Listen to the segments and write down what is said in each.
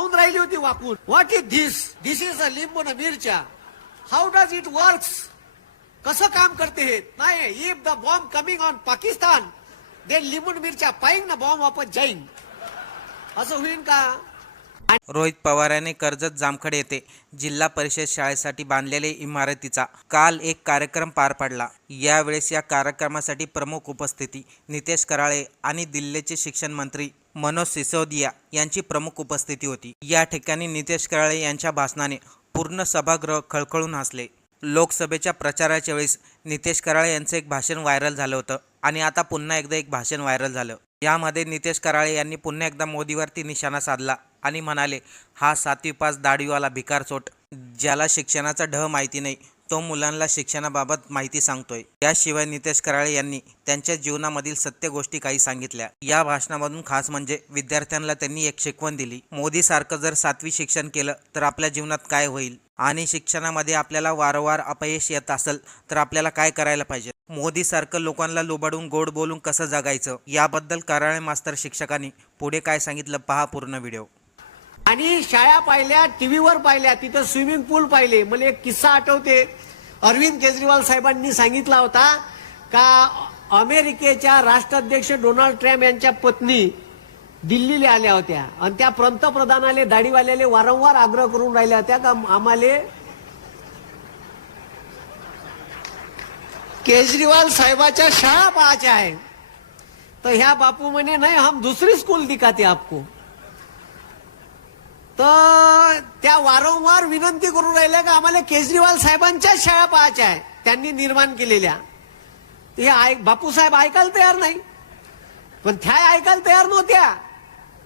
होऊन राहिली होती वाकून. What is this this is a limbu mirchya how does it works कसं काम करते हे? नाही if the bomb coming on Pakistan they लिंबून मिरच्या पाहिंग ना बॉम्ब वापस जाईन. असं होईन का? रोहित पवार यांनी कर्जत जामखेड येथे जिल्हा परिषद शाळेसाठी बांधलेल्या इमारतीचा काल एक कार्यक्रम पार पडला. यावेळेस या कार्यक्रमासाठी प्रमुख उपस्थिती नितेश कराळे आणि दिल्लीचे शिक्षण मंत्री मनोज सिसोदिया यांची प्रमुख उपस्थिती होती. या ठिकाणी नितेश कराळे यांच्या भाषणाने पूर्ण सभागृह खळखळून हसले. लोकसभेच्या प्रचाराच्या वेळेस नितेश कराळे यांचं एक भाषण व्हायरल झालं होतं आणि आता पुन्हा एकदा एक भाषण व्हायरल झालं. यामध्ये नितेश कराळे यांनी पुन्हा एकदा मोदीवरती निशाणा साधला आणि म्हणाले हा सातवी पास दाढीवाला भिकार चोट. ज्याला शिक्षणाचा ढ माहिती नाही तो मुलांना शिक्षणाबाबत माहिती सांगतोय. याशिवाय नितेश कराळे यांनी त्यांच्या जीवनामधील सत्य गोष्टी काही सांगितल्या. या भाषणामधून खास म्हणजे विद्यार्थ्यांना त्यांनी एक शिकवण दिली. मोदी सारखं जर सातवी शिक्षण केलं तर आपल्या जीवनात काय होईल? आणि शिक्षणामध्ये आपल्याला वारंवार अपयश येत असेल तर आपल्याला काय करायला पाहिजे? मोदी सारखं लोकांना लुबाडून गोड बोलून कसं जगायचं? याबद्दल कराळे मास्तर शिक्षकांनी पुढे काय सांगितलं पहा पूर्ण व्हिडिओ. आणि शाळा पाहिल्या टीव्हीवर पाहिल्या तिथं स्विमिंग पूल पाहिले. मला एक किस्सा आठवते. अरविंद केजरीवाल साहेबांनी सांगितला होता का अमेरिकेच्या राष्ट्राध्यक्ष डोनाल्ड ट्रम्प यांच्या पत्नी दिल्लीला आल्या होत्या. आणि त्या पंतप्रधानाले दाढीवाल्याले वारंवार आग्रह करून राहिल्या होत्या का आम्हाला केजरीवाल साहेबाच्या शाळा पाहायच्या आहे. तर ह्या बापू म्हणे नाही हम दुसरी स्कूल दिखाते आपको. तर त्या वारंवार विनंती करून राहिल्या का आम्हाला केजरीवाल साहेबांच्या शाळा पाहायच्या आहे त्यांनी निर्माण केलेल्या. हे ऐक बापूसाहेब ऐकायला तयार नाही. पण त्या ऐकायला तयार नव्हत्या.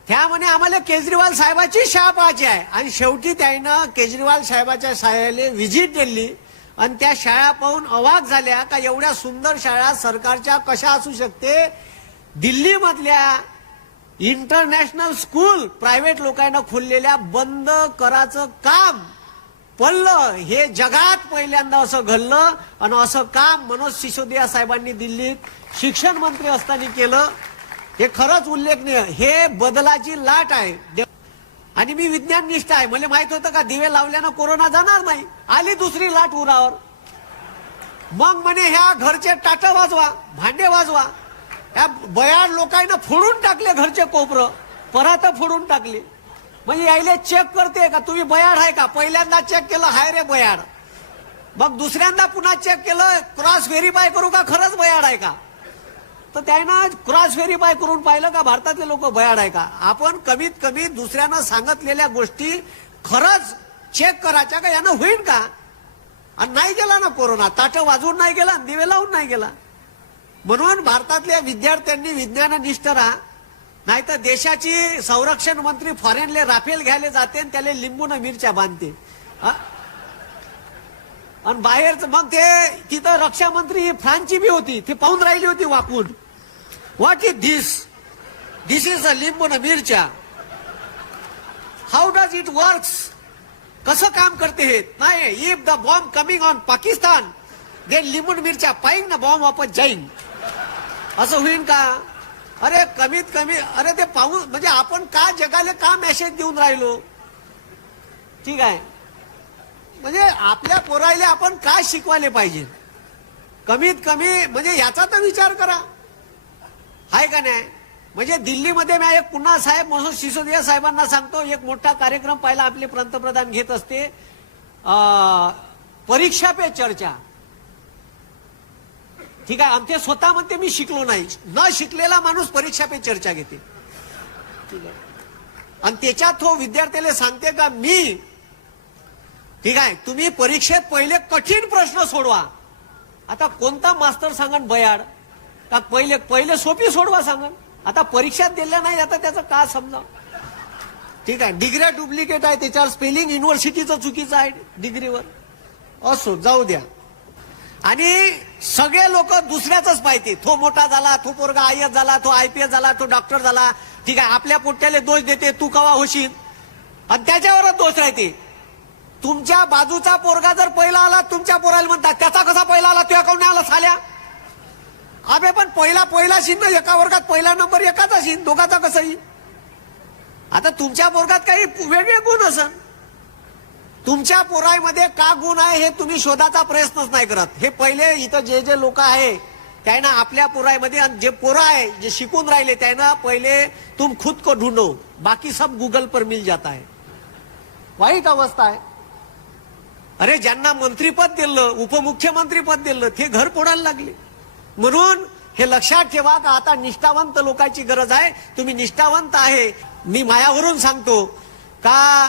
त्या म्हणे आम्हाला केजरीवाल साहेबाची शाळा पाहायची आहे. आणि शेवटी त्यानं केजरीवाल साहेबाच्या शाळेला व्हिजिट दिली. आणि त्या शाळा पाहून अवाक झाल्या का एवढ्या सुंदर शाळा सरकारच्या कशा असू शकते? दिल्लीमधल्या इंटरनॅशनल स्कूल प्रायव्हेट लोकांना खोललेल्या बंद कराचं काम पडलं. हे जगात पहिल्यांदा असं घडलं आणि असं काम मनोज सिसोदिया साहेबांनी दिल्लीत शिक्षण मंत्री असताना केलं. हे खरंच उल्लेखनीय. हे बदलाची लाट आहे. दे- आणि मी विज्ञाननिष्ठ आहे. मला माहीत होतं का दिवे लावल्यानं कोरोना जाणार नाही? आली दुसरी लाट उरावर. मग म्हणे ह्या घरचे टाटं वाजवा भांडे वाजवा ह्या बयाड लोकांना फोडून टाकले घरचे कोपरं. परत फोडून टाकले. म्हणजे यायले चेक करते का? तुम्ही बयाड आहे का? पहिल्यांदा चेक केलं हाय रे बयाड. मग दुसऱ्यांदा पुन्हा चेक केलं क्रॉस व्हेरीफाय करू का? खरंच बयाड आहे का? तर त्यानं क्रॉस व्हेरीफाय करून पाहिलं का भारतातले लोक बयाड आहे का? आपण कमीत कमी दुसऱ्यानं सांगितलेल्या गोष्टी खरंच चेक करायच्या का? यानं होईल का? आणि नाही गेला ना कोरोना. ताटं वाजवून नाही गेला दिवे लावून नाही गेला. म्हणून भारतातल्या विद्यार्थ्यांनी विज्ञाननिष्ठ राहा नाहीतर देशाची संरक्षण मंत्री फॉरेनले राफेल घ्यायला जाते आणि त्याला लिंबून मिरच्या बांधते. आणि बाहेरच मग ते तिथं रक्षा मंत्री फ्रान्सची बी होती. ती पाहून राहिली होती वाकून. What is this this is a limbu न मिरच्या. हाऊ डज इट वर्क्स कसं काम करते हे? नाही if the bomb coming on Pakistan they लिंबून मिरच्या पाहिंग ना बॉम्ब वापस जाईन. असं होईन का? अरे कमीत कमी अरे ते पाहून म्हणजे आपण का जगाला का मेसेज देऊन राहिलो? ठीक आहे. म्हणजे आपल्या पोरायला आपण काय शिकवायला पाहिजे? कमीत कमी म्हणजे याचा तर विचार करा. आहे का नाही? म्हणजे दिल्लीमध्ये मी एक पुन्हा साहेब म्हणून सिसोदिया साहेबांना सांगतो एक मोठा कार्यक्रम पाहिला आपले पंतप्रधान घेत असते. परीक्षा पे चर्चा. ठीक आहे आमचे स्वतः म्हणते मी शिकलो नाही. न शिकलेला माणूस परीक्षा पे चर्चा घेते. ठीक आहे. आणि त्याच्यात तो विद्यार्थ्याला सांगते का मी ठीक आहे तुम्ही परीक्षेत पहिले कठीण प्रश्न सोडवा. आता कोणता मास्तर सांगन बयाड? का पहिले पहिले सोपी सोडवा सांगन? आता परीक्षात दिल्या नाही आता त्याचं का समजा? ठीक आहे डिग्र्या डुप्लिकेट आहे त्याच्यावर स्पेलिंग युनिव्हर्सिटीचं चुकीचं आहे डिग्रीवर. असो जाऊ द्या. आणि सगळे लोक दुसऱ्याच पाहिजे तो मोठा झाला तो पोरगा आय एस झाला तो आय पी एस झाला तो डॉक्टर झाला. ठीक आहे आपल्या पोट्याला दोष देते तू कवा होशील? आणि त्याच्यावरच दोष राहते. तुमच्या बाजूचा पोरगा जर पहिला आला तुमच्या पोराला म्हणतात त्याचा कसा पहिला आला? तुझ्या काऊन आला साल्या. अबे पण पहिला पहिला शिन ना एका वर्गात पहिला नंबर एकाचा शिन दोघाचा कसं येईल आता तुमच्या पोरगात काही वेगळे गुण असन. तुमच्या पोरामध्ये का गुण आहे हे तुम्ही शोधाचा प्रयत्नच नाही करत. हे पहिले इथं जे जे लोक आहे त्यांना आपल्या पोरामध्ये आणि जे पोरं आहे जे शिकून राहिले त्यांना पहिले तुम खुद को ढूंढो. बाकी सब गुगल पर मिल जाता है. वाईट अवस्था आहे. अरे ज्यांना मंत्रीपद दिलं उपमुख्यमंत्रीपद दिलं ते घर पोडायला लागले. म्हणून हे लक्षात ठेवा का आता निष्ठावंत लोकांची गरज आहे. तुम्ही निष्ठावंत आहे. मी मायावरून सांगतो का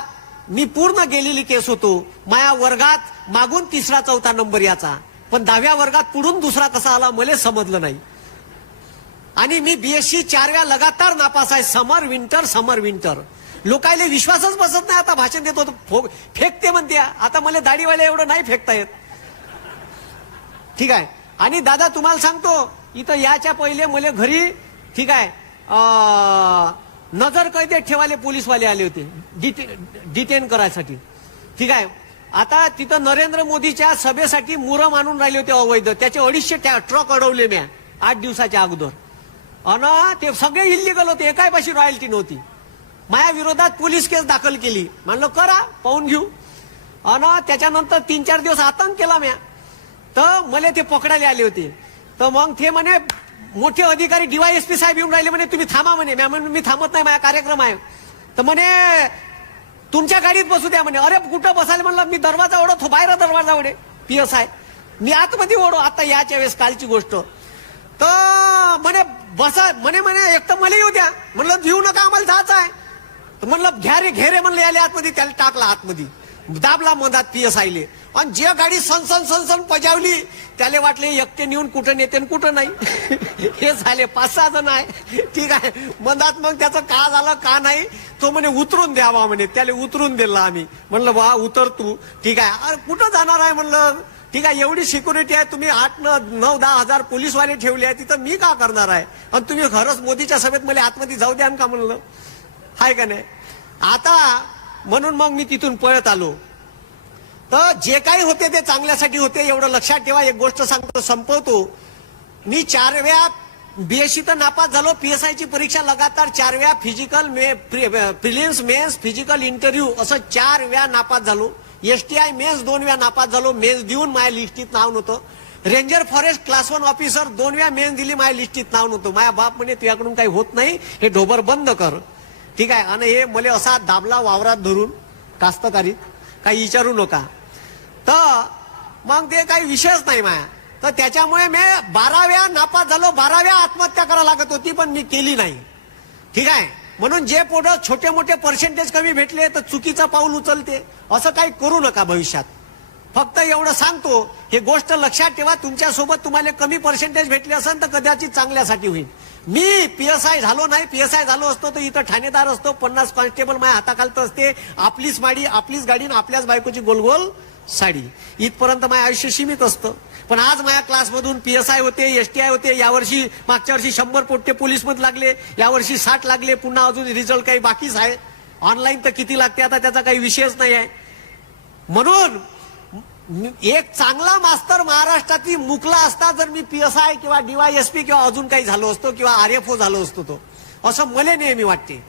मी पूर्ण गेलेली केस होतो. माया वर्गात मागून तिसरा चौथा नंबर याचा. पण दहाव्या वर्गात पुढून दुसरा कसा आला मला समजलं नाही. आणि मी बीएससी चारव्या लगातार नापास आहे. Summer winter summer winter. लोकायले विश्वासच बसत नाही. आता भाषण देतो होतो फो- फेकते म्हणते. आता मला दाढीवाले एवढं नाही फेकता येत. ठीक आहे. आणि दादा तुम्हाला सांगतो इथं याच्या पहिले मला घरी ठीक आहे नजर कैदेत ठेवाले पोलीसवाले आले होते. डिटे डिटेन करायसाठी. ठीक आहे? आता तिथं नरेंद्र मोदीच्या सभेसाठी मुरम आणून राहिले होते अवैध. त्याचे अडीचशे ट्रक अडवले म्या आठ दिवसाच्या अगोदर. अन ते सगळे इल्लिगल होते. एकाय पाशी रॉयल्टी नव्हती. माझ्या विरोधात पोलीस केस दाखल केली. म्हणलं करा पाहून घेऊ. अन त्याच्यानंतर तीन चार दिवस आतंक केला म्या. तर मला ते पकडायला आले होते. तर मग ते म्हणे मोठे अधिकारी डीवायएसपी साहेब येऊन राहिले म्हणे तुम्ही थांबा म्हणे म्या म्हणून मी थांबत नाही माझा कार्यक्रम आहे. तर म्हणे तुमच्या गाडीत बसू द्या म्हणे. अरे कुठं बसायला? म्हणलं मी दरवाजा ओढो तो बाहेर दरवाजा ओढे. P S I. मी आतमध्ये ओढो आता याच्या वेळेस कालची गोष्ट. तर म्हणे बसा. म्हणे म्हणे एक तर मला येऊ द्या. म्हणलं येऊ नका आम्हाला जायचं आहे. तर म्हणलं घ्या रे घे रे. म्हणलं याले आतमध्ये. त्याला टाकला आतमध्ये. दाबला मधात पी एस आयले आणि जे गाडी सनसन सनसन पजावली त्याला वाटले एकटे नेऊन कुठं नेते कुठं नाही. हे झाले पाच सहा जण आहे. ठीक आहे. मनात मग त्याचं का झालं का नाही तो म्हणे उतरून द्यावा म्हणे. त्याला उतरून दिला आम्ही. म्हणलं वा उतर तू. ठीक आहे. अरे कुठं जाणार आहे? म्हणलं ठीक आहे एवढी सिक्युरिटी आहे तुम्ही आठ न नऊ दहा हजार पोलीसवाले ठेवले आहे तिथं मी का करणार आहे? आणि तुम्ही खरंच मोदीच्या सभेत मला आतमध्ये जाऊ द्या का म्हणलं? हाय का नाही? आता म्हणून मग मी तिथून पळत आलो. तर जे काही होते ते चांगल्यासाठी होते एवढं लक्षात ठेवा. एक गोष्ट सांगतो संपवतो. मी चार वेळा बीएससी तर नापास झालो. पीएसआयची परीक्षा लगातार चार वेळा फिजिकल मे प्रिलिम्स मेन्स फिजिकल इंटरव्ह्यू असं चार वेळा नापास झालो. एसटीआय मेन्स दोन वेळा नापास झालो. मेन्स देऊन माझ्या लिस्टीत नाव नव्हतं. Ranger forest class one officer दोन वेळा मेन्स दिली माझ्या लिस्टीत नाव नव्हतं. माझ्या बाप म्हणे तुझ्याकडून काही होत नाही. हे ढोबर बंद कर. ठीक आहे? आणि हे मला असा दाबला वावरात धरून कास्तकारीत. काही विचारू नका. तर मग ते काही विषयच नाही माया. तर त्याच्यामुळे मी बाराव्या नापास झालो बाराव्या आत्महत्या करायला लागत होती पण मी केली नाही. ठीक आहे? म्हणून जे पुढं छोटे मोठे पर्सेंटेज कमी भेटले तर चुकीचं पाऊल उचलते. असं काही करू नका भविष्यात. फक्त एवढं सांगतो हे गोष्ट लक्षात ठेवा तुमच्यासोबत तुम्हाला कमी पर्सेंटेज भेटले असेल तर कदाचित चांगल्यासाठी होईल. मी पी एस आय झालो नाही पी एस आय झालो असतो तर इथं ठाणेदार असतो पन्नास कॉन्स्टेबल माझ्या हाताखालत असते. आपलीच माडी आपलीच गाडी आणि आपल्याच बायकोची गोलगोल साडी. इथपर्यंत माझ्या आयुष्य सीमित असतं. पण आज माझ्या क्लासमधून पी एस आय होते एस टी आय होते यावर्षी मागच्या वर्षी शंभर पोट्टे पोलीसमध्ये लागले यावर्षी साठ लागले पुन्हा अजून रिझल्ट काही बाकीच आहे. ऑनलाईन तर किती लागते आता त्याचा काही विषयच नाही आहे. म्हणून एक चांगला मास्तर महाराष्ट्रातील मुकला असता जर मी पी एस आय किंवा डीवायएसपी किंवा अजून काही झालो असतो किंवा आर एफ ओ झालो असतो तो. असं मला नेहमी वाटते.